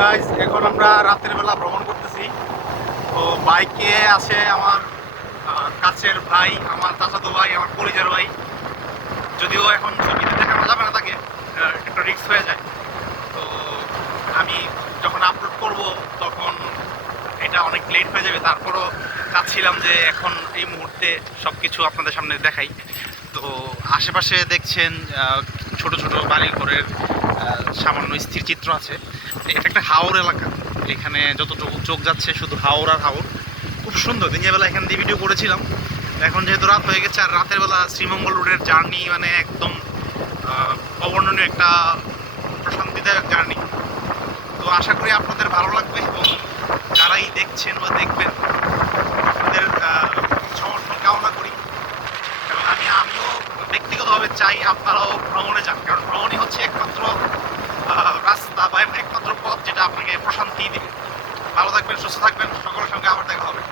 Guys, এখন আমরা রাতের বেলা ভ্রমণ করতেছি। তো বাইকে আছে আমার কাছের ভাই, আমার চাচাতো ভাই, আমার কলিজার ভাই। যদিও এখন ছবিতে দেখানো যাবে না তাকে, একটা রিস্ক হয়ে যায়। তো আমি যখন আপলোড করব তখন এটা অনেক লেট হয়ে যাবে। তারপরও চাচ্ছিলাম যে এখন এই মুহূর্তে সব কিছু আপনাদের সামনে দেখাই। তো আশেপাশে দেখছেন ছোট ছোট বাড়ি ঘরের সামান্য স্থির চিত্র আছে। এটা একটা হাওর এলাকা, এখানে যতটুকু চোখ যাচ্ছে শুধু হাওর আর হাওর। খুব সুন্দর। দিনের বেলা এখান দিয়ে ভিডিও করেছিলাম। এখন যেহেতু রাত হয়ে গেছে, আর রাতের বেলা শ্রীমঙ্গল রোডের জার্নি মানে একদম অবর্ণনীয় একটা প্রশান্তিদায়ক জার্নি। তো আশা করি আপনাদের ভালো লাগবে, এবং যারাই দেখছেন বা দেখবেন আপনাদের সমর্থন কামনা করি। এবং আমিও ব্যক্তিগতভাবে চাই আপনারাও ভ্রমণে যান, কারণ ভ্রমণই হচ্ছে একমাত্র রাস্তা বা একমাত্র পথ যেটা আপনাকে প্রশান্তি দিবে। ভালো থাকবেন, সুস্থ থাকবেন, সকলের সঙ্গে আবার দেখা হবে।